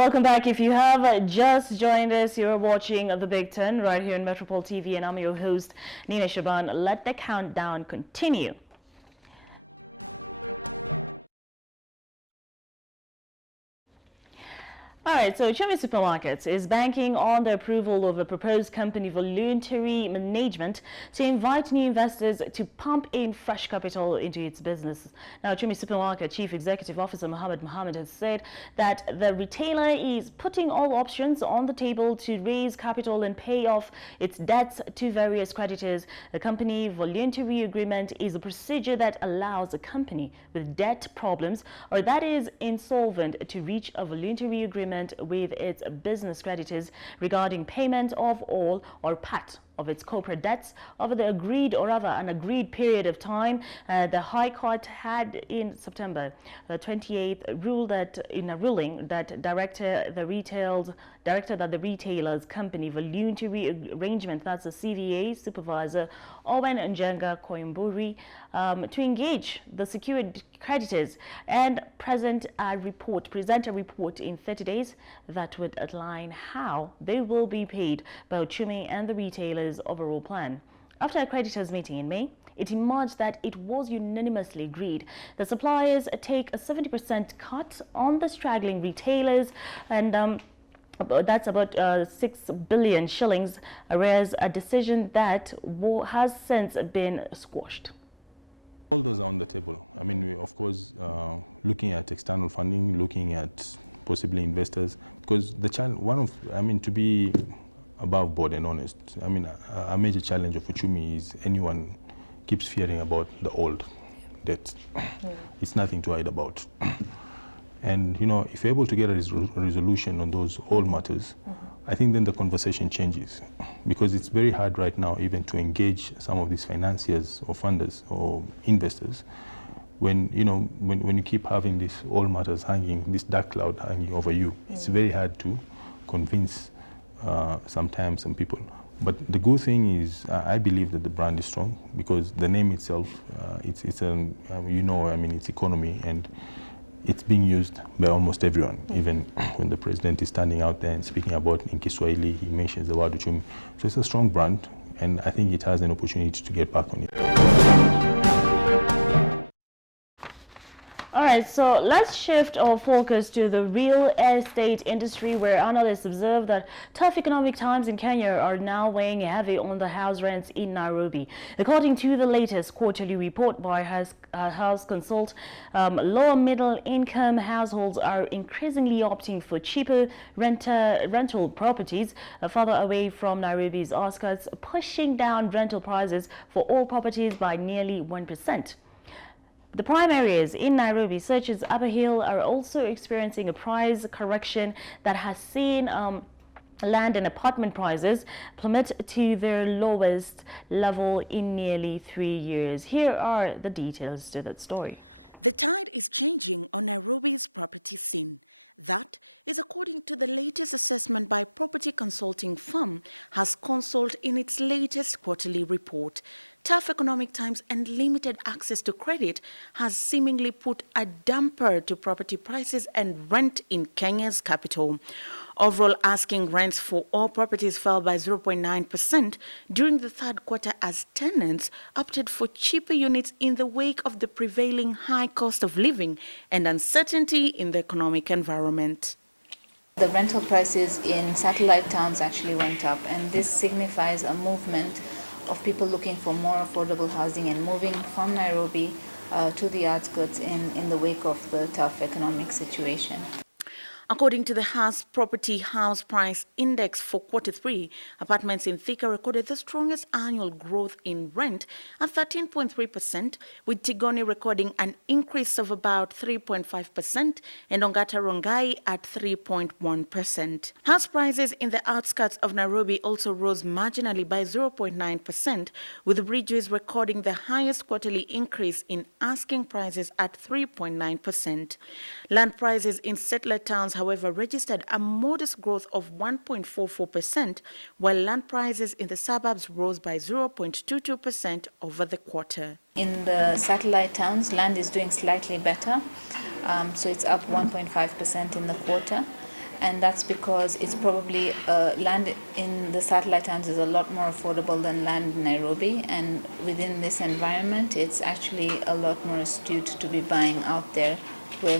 Welcome back. If you have just joined us, you're watching The Big Ten right here in Metropole TV, and I'm your host, Nina Shaban. Let the countdown continue. All right, so Uchumi Supermarkets is banking on the approval of a proposed company voluntary management to invite new investors to pump in fresh capital into its business. Now, Uchumi Supermarket Chief Executive Officer Mohammed has said that the retailer is putting all options on the table to raise capital and pay off its debts to various creditors. The company voluntary agreement is a procedure that allows a company with debt problems or that is insolvent to reach a voluntary agreement with its business creditors regarding payment of all or part of its corporate debts over the agreed or rather an agreed period of time. The High Court had in September 28th ruled that in a ruling that directed the retailer's company voluntary arrangement, that's the CVA supervisor Owen Njenga Koimburi, to engage the secured creditors and present a report in 30 days that would outline how they will be paid by Uchumi and the retailers' overall plan. After a creditors meeting in May, it emerged that it was unanimously agreed the suppliers take a 70% cut on the straggling retailers, and that's about 6 billion shillings, whereas a decision that has since been squashed. All those are on the table. I mean, we, of course, looking at external funding, looking at possibly investors, because the challenge, to be above board and honest, I mean, a major challenge of Uchumi is anyone keeps fearing about the old debt. It's nothing to hide about. And, you know, if you're able to get a resolution on those old matters, I think then the conversation changes, because it's very hard right now even to engage some of these financiers or funders or investors when, you know, when you keep having these old matters hanging, this dark cloud hanging over you. It's very hard to convince sometimes some people. But the good thing is, I believe that the brand is strong, because the name itself, it's economy, and it's being used by almost everyone. Even when the president is standing out there and speaking about in Kiswahili, he mentions the word Uchumi. So it's a strong brand, and I think it has an opportunity to get back on it. All right, so let's shift our focus to the real estate industry, where analysts observe that tough economic times in Kenya are now weighing heavy on the house rents in Nairobi. According to the latest quarterly report by House Consult, lower middle income households are increasingly opting for cheaper rental properties further away from Nairobi's outskirts, pushing down rental prices for all properties by nearly 1%. The prime areas in Nairobi, such as Upper Hill, are also experiencing a price correction that has seen land and apartment prices plummet to their lowest level in nearly 3 years. Here are the details to that story. The tide is changing on Nairobi's property scene. That is according to the latest assessment by property consulting firm House Consult in its latest quarterly report. Tough economic times and limited access to credit has seemingly put a damper to property prices and rent in Kenya's capital. Overall asking rents for all properties fell by 0.9% during the third quarter as tenants opted for cheaper units in the wake of the prevailing high cost of living and uncertainty in the economic environment. The rental prices in satellite towns actually went up, and this signifies a movement of people looking for more affordable housing and moving from Nairobi to the outskirts in the wake of the tough economic situation. According to the Property House Price Index for Q3, apartments in Thika recorded the strongest annual growth in rent at 13.3%, with Tigoni recording an increase of about 3.5% and Ongata Rongai at 3.1%. House prices in the outskirts of Nairobi also rose marginally by 0.9%, with Bridges recording the highest quarterly increase in asking prices at 3.9%. Land prices in settler towns, however, registered a modest growth of 1.44%, while land prices in the suburbs rose by 0.22% over the quarter. In the satellite towns, land is doing slightly better, so it's up 1.5% in the quarter. and that's because it's probably land in the satellite towns is a lot more affordable than land in Nairobi, and within this environment it's actually a lot more astute to be buying out there where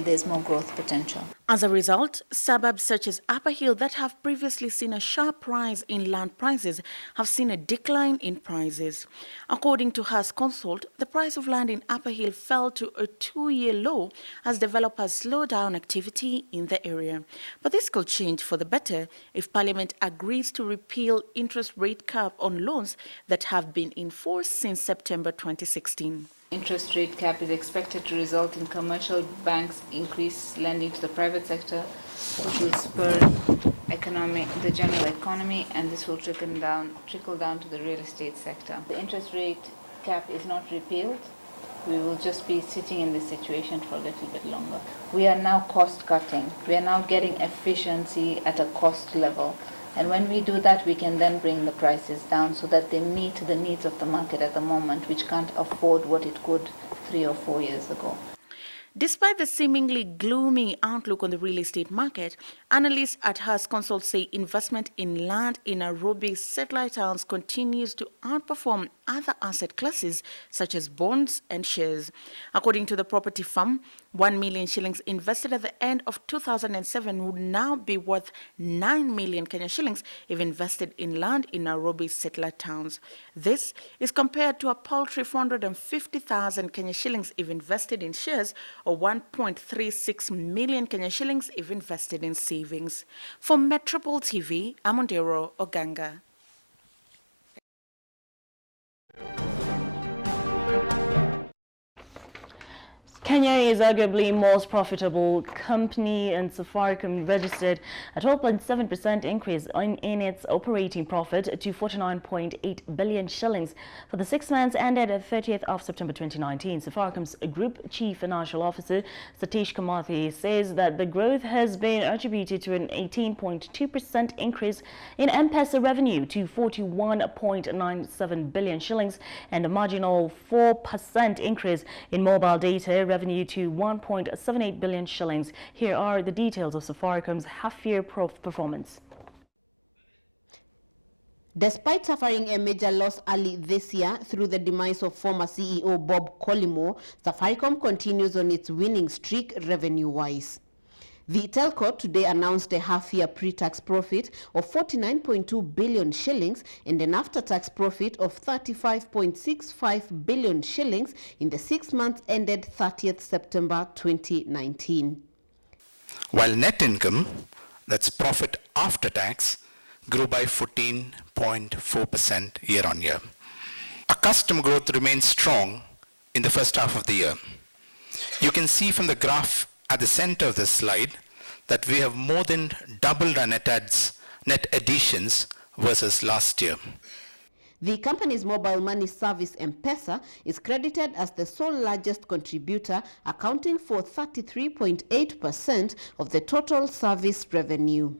there's more growth potential. As a result, suburbs such as Upper Hill that have previously seen a sharp rise in land prices have seen a decline in prices. According to Hearst Consult, the price of land in Upper Hill fell to a 2-year low as developers slow down activity in the area. But this could change for the better if Parliament agrees to repeal interest rate cap on loans that have been in force since September 2016. Interest rate cap is expected to result in commercial banks increase lending to the private sector, which will spur the general economy, and this will trickle down to the real estate sector. The interest rate cap is not repealed. We will just be sitting in this situation for a little bit longer. We are now cost cutting. We are now getting efficiency at a cost level. And when we do that, we can then bring the prices down so that they meet the needs of the market at the moment, which can't afford what it could 3 or 4 years ago. Despite the seemingly gloomy outlook on the real estate market, analysts at Hearst Consult say investment in land in Nairobi's satellite towns continues to outperform other asset classes such as bonds and shares. According to the property firm, 1 million shillings invested at the end of 2007 would now be worth 9 million Kenya shillings if invested in land in Nairobi's satellite towns. This is compared to a paltry 450,000 Kenya shillings if invested in shares, or 1.36 million Kenya shillings if invested in savings. For Metropole TV, I'm Ondero Oganga. Kenya is arguably most profitable company, and Safaricom registered a 12.7% increase in its operating profit to 49.8 billion shillings for the 6 months ended 30th of September 2019. Safaricom's Group Chief Financial Officer Satish Kamathi says that the growth has been attributed to an 18.2% increase in M-Pesa revenue to 41.97 billion shillings and a marginal 4% increase in mobile data revenue to 1.78 billion shillings. Here are the details of Safaricom's half-year performance. Despite suffering a major loss early this year through the demise of former CEO Bob Collymore, Safaricom continues on its winning streak revenue-wise. The telco today announced a half-year pre-tax profit of 49.2 billion shillings and an after-tax profit of 35.65 billion shillings in the 6 months ended 30th September 2019. While net income, that's profit after tax, grew by 14.4% year-on-year. Our customer growth remains strong in the first half of the year. You can see from the graph at the center of this slide that we have more than doubled our net additions versus last year. The company's mobile money service M-Pesa is credited as the sole largest contributor, accounting for 33.8% of the total service revenue.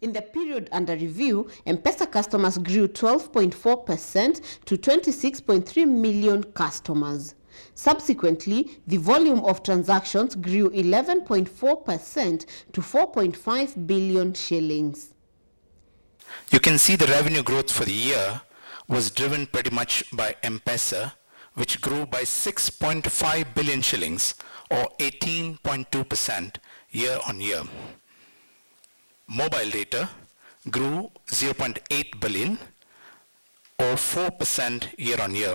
In the period under review, M-Pesa customers grew 12.4% to 26.3 million customers. Subsequently, the volume of transactions grew 11.4% to 4.5 billion shillings. You can see the revenue growth for the year was driven pretty much by M-Pesa, which grew by 6.5 billion shillings or 18.2% year-on-year. Mobile data grew 0.8 billion or 4% year-on-year.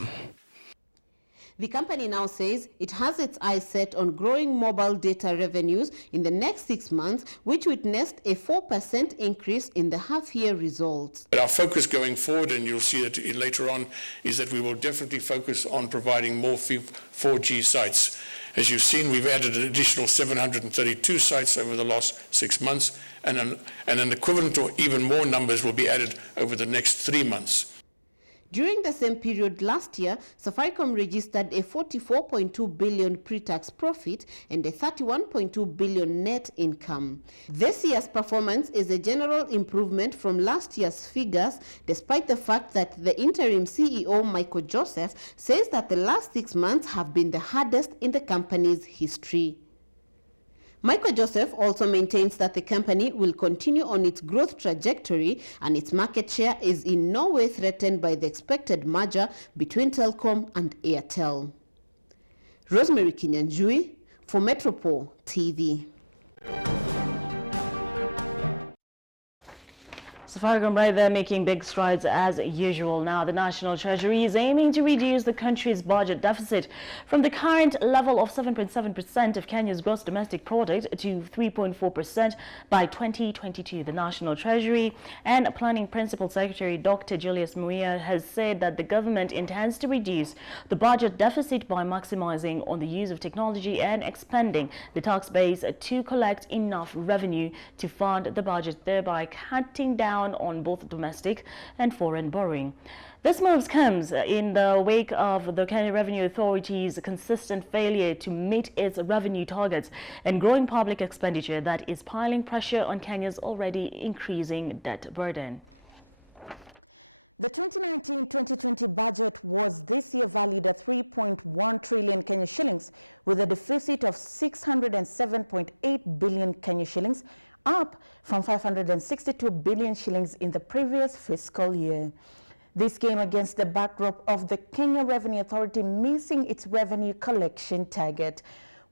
The company now says it has its eyes set on growing mobile data revenues in the next 6 months, which witnessed a 4% increase in the half-year results. But our focus going forward, and you'll see it later on, is that we will definitely focus on providing more 4G sites. As you've seen, we've added an additional 732 sites over the last 6 months, and an equivalent or even more numbers will be added over the next 3 months. During the same period last year, Safaricom registered a 44.2 billion pre-tax profit and a 31.2 billion net income. This year's performance is a general improvement from last year's figures, despite the fact that the interim CEO, Michael Joseph, says that the last 6 months have been the hardest in the company's history. Michael Joseph also maintains that the company will continue on its growth trajectory and its market share is in no way threatened by the expected merger between Telkom and Airtel. Rosemary Kinyanjui for Metropole TV. Safaricom right there making big strides as usual. Now the National Treasury is aiming to reduce the country's budget deficit from the current level of 7.7% of Kenya's gross domestic product to 3.4% by 2022. The National Treasury and Planning Principal Secretary Dr. Julius Muia has said that the government intends to reduce the budget deficit by maximizing on the use of technology and expanding the tax base to collect enough revenue to fund the budget, thereby cutting down on both domestic and foreign borrowing. This move comes in the wake of the Kenya Revenue Authority's consistent failure to meet its revenue targets and growing public expenditure that is piling pressure on Kenya's already increasing debt burden. The 2019-2020 budget was this year valued at 3.1 trillion Kenya shillings with a deficit of 607.8 billion Kenya shillings, up from 562 billion shillings in the previous fiscal year. This came against the backdrop of the Kenya Revenue Authority missing its revenue collection target.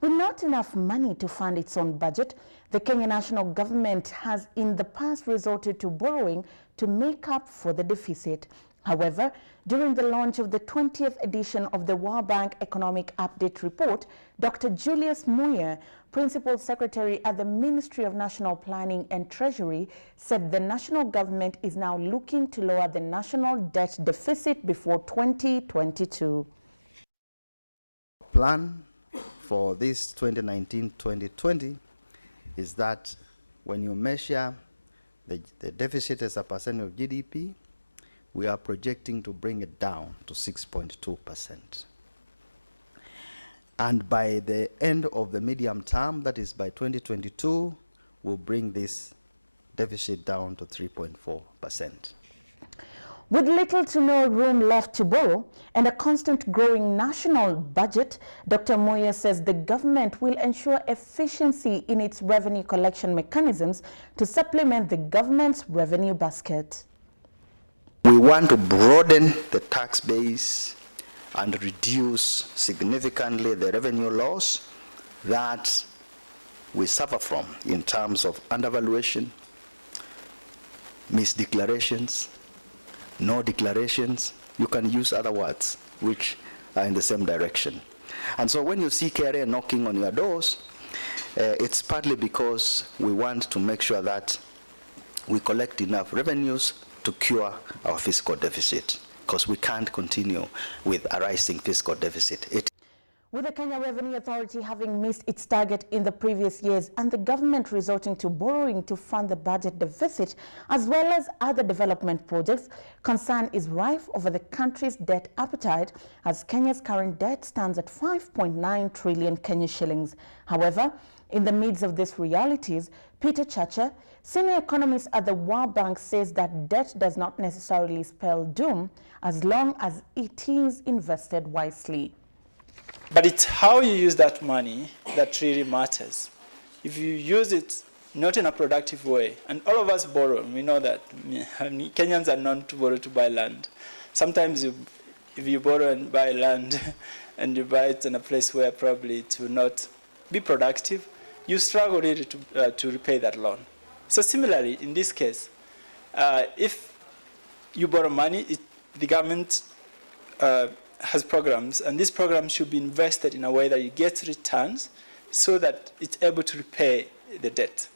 With not enough money to fund its own budget, the Kenya national government has in the past resorted to borrowing to make up for the deficit. However, during the launch of the 20th edition of the World Bank Economic Update Report, Dr. Julius Muia, Principal Secretary at the Ministry of National Planning and Treasury, said the national government is now looking to lower the national debt deficit before 2022. Plan for this 2019-2020 is that when you measure the deficit as a percent of GDP, we are projecting to bring it down to 6.2%. And by the end of the medium term, that is by 2022, we'll bring this deficit down to 3.4%. With little to no room left to borrow and a constant growing national budget, Dr. Muia says the government will ensure efficiency in its revenue collection mechanisms to supplement the government's revenue basket. We want to broaden the tax base and reduce significantly the revenue loss that we suffer from in terms of undervaluation, misdeclarations, no declarations. You can use other words which are in the same direction. And so when you see KRA knocking on your doors, it's partly because we want to make sure that we collect enough revenues to cure our fiscal deficit, because we can't continue with a rising fiscal deficit. With the Kenya Revenue Authority having missed its target in the previous years and the government resorting to borrowing to fund the budget deficit as well as other development projects, concern is rife over the country's debt appetite as Kenya's current debt stands at 5.9 trillion Kenya shillings. However, in the midst of these realities, Peter Chacha, senior economist at the World Bank, says that debt does not necessarily spell doom as long as it is invested wisely. But it's how you use that money that really matters. If you use it not in a productive way, and all of us borrow, we know that Kenyans are known to borrow to buy land. Sometimes if you borrow and buy land and you buy it in a place where probably it will not be productive, you struggle really to repay that loan. So similarly, in this case, if you borrow money, the government has programs, and these programs should be invested in a way that you get returns so that it's able to repay the debt.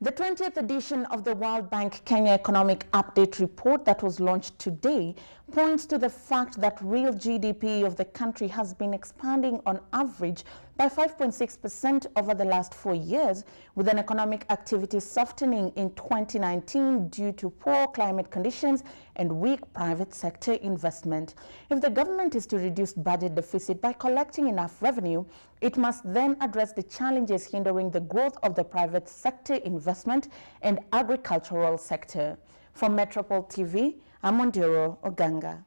The 20th edition of the World Bank Kenya Economic Update Report that was launched today points to the fact that real GDP of the country has been expanding on average by 5.6% over the last 4 years, with an economic activity softening in 2019 due to poor climate conditions and weak private sector investment. If the government is to reduce budget deficit by collecting enough revenue, it must then address the challenges hindering the growth of the private sector investment and agricultural sector. For Metropole TV, I'm Ondiro Oganga.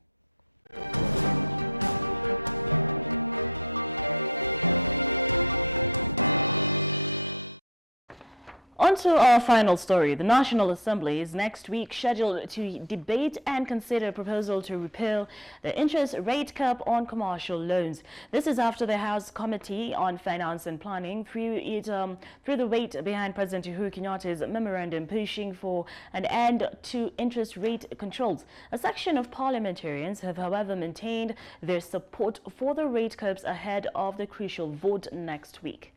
On to our final story. The National Assembly is next week scheduled to debate and consider a proposal to repeal the interest rate cap on commercial loans. This is after the House Committee on Finance and Planning threw the weight behind President Uhuru Kenyatta's memorandum pushing for an end to interest rate controls. A section of parliamentarians have, however, maintained their support for the rate caps ahead of the crucial vote next week.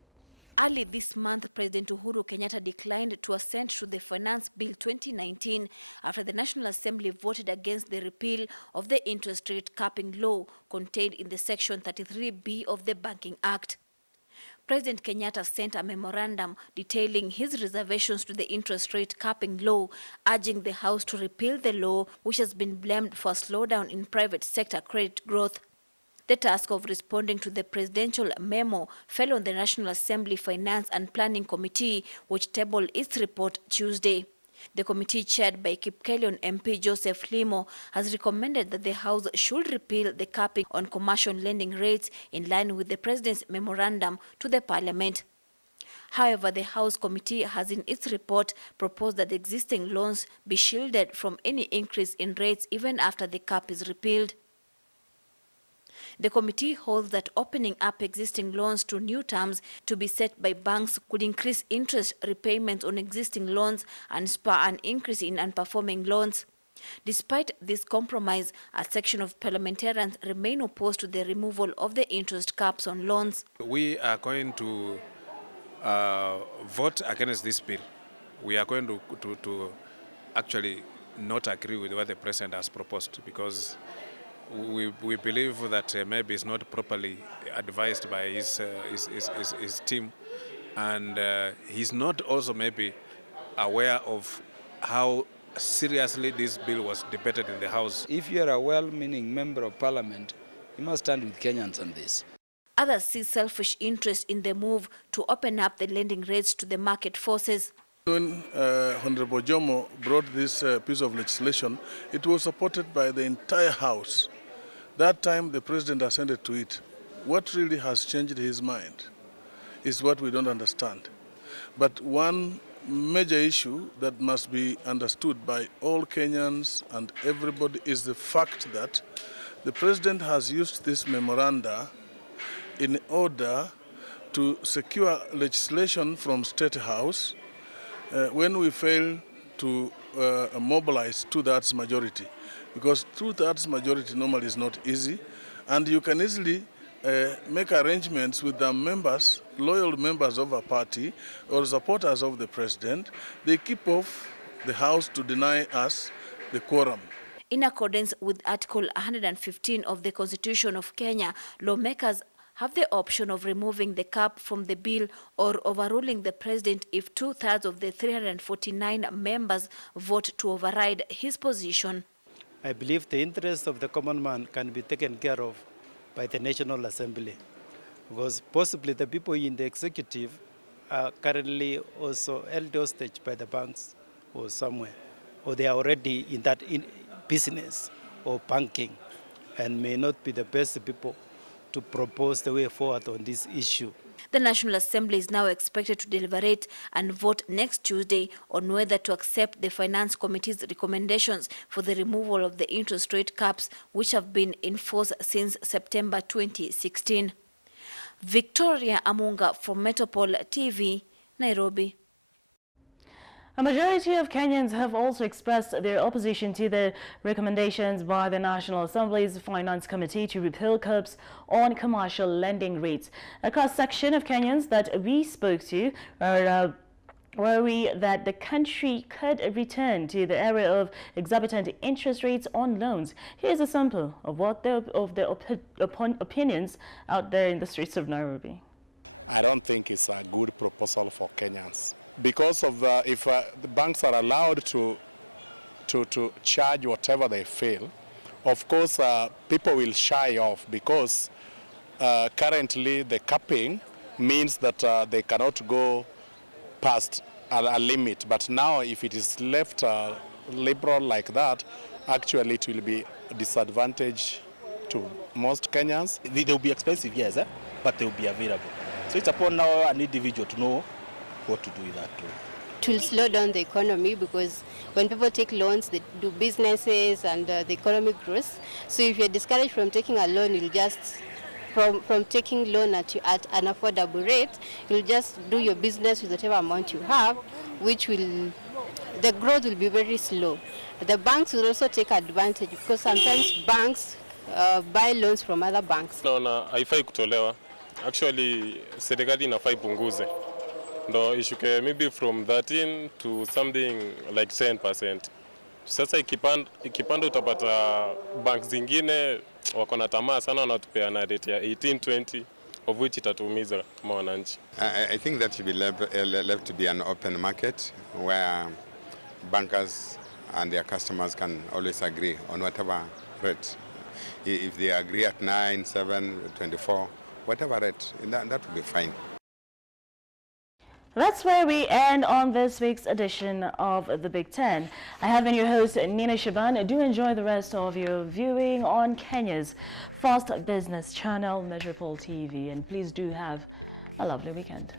Early this month, President Uhuru Kenyatta declined to assent to the Finance Bill 2019 after the National Assembly voted against the repeal of the interest rate capping law contained in the Section 33B of the Banking Act. President Kenyatta sent a memorandum detailing his reservations to the interest rate capping law, urging the House to repeal the law, which has been blamed for a slowdown in private sector credit growth. The task of responding to the presidential memo fell on the National Assembly Finance and Planning Committee, which tabled its report Tuesday. The committee, chaired by Kipkelion MP Joseph Limo, has recommended that the House should repeal the capping on commercial lending rates in line with the President's memorandum to the Parliament. However, the House Committee has in its report proposed that the existing loans be shielded from any increase in rates even after the cap is repealed. The committee holds that opening up existing loans to new terms to be set by banks could increase interest repayments on existing loans and spur an increase in unperforming loans. Despite this compromise, a section of parliamentarians remain opposed to the removal of the interest caps on loans. We are going to vote against this bill. We are going to actually not agree with what the President has proposed, because we believe that maybe it's not properly advised by his team, and he's not also maybe aware of how seriously this bill was debated in the House. If you are a well-meaning member of Parliament, you must stand with Kenyans on this. Others see selfish interest in the move to open up the lending rates to the market forces. When Honorable Jomo brought this piece of legislation, it was supported by the entire House. That time the President assented to it. What really has changed his mind is what we don't understand. But one major issue that must be understood by all Kenyans and everybody is the fact that the President has used this memoranda in order to secure legislation from State House when we fail to mobilize two-thirds majority. Because two-thirds majority normally is not easy, and you can easily make arrangements with the members, loyal members of a party or supporters of the President. They keep off the House to deny us the quorum. In accordance with Article 115 of the Constitution of Kenya, lawmakers have the option of removing the cap from the bill or overruling the President if two-thirds of the 349 members vote to override his position. I believe the interests of the common man can be taken care of by the National Assembly, because possibly the people in the executive are currently also held hostage by the banks or somewhere, or they are already in that business or banking and may not be the best people to propose the way forward on this issue. The National Assembly is now expected to deliberate and vote next Tuesday on whether to accept the Finance Committee's recommendations for the removal of the interest rate caps, which have been in force since September 2016. Victoria Amunga from Metropole TV, Nairobi. A majority of Kenyans have also expressed their opposition to the recommendations by the National Assembly's Finance Committee to repeal curbs on commercial lending rates. A cross-section of Kenyans that we spoke to are worry that the country could return to the era of exorbitant interest rates on loans. Here's a sample of what opinions out there in the streets of Nairobi. I don't think it's a good proposal for Kenyans. Because of if the banks are allowed to charge whatever they feel, of course people will shy off, because currently the capping means that they cannot go past a limit. But now if it is left liberal like that, actually it will be a disadvantage to most Kenyans. They will be expensive, yes, but they will be available. So it's upon now an individual to know what to do with that too. it will slow down the economy, because when people take loans, they do businesses and the economy grows. So if you're discouraged from taking a loan, you'll just, from taking loan at an affordable rate, you'll just do your business with whatever amount you have, which will, the growth will be very slow. The banks will also take advantage, because sometimes banks buy loans from other banks. Naona haifai kutolewa. Actually, serikali inafai punguze. Ndo ishuke maybe from 13 to something like 10%. Sasa ikipanda utapata banks zingine wako na tamaa sana, wanatupea na rate ya 18-20, of which itatuumiza kama wananchi. I think that should be left to be an open market where bankers and their customers can always agree on whatever rate. If they agree at 9, 7, 24, whatever rate, that will be fine. That's where we end on this week's edition of The Big Ten. I have been your host, Nina Shaban. Do enjoy the rest of your viewing on Kenya's fast business channel, Metropole TV. And please do have a lovely weekend.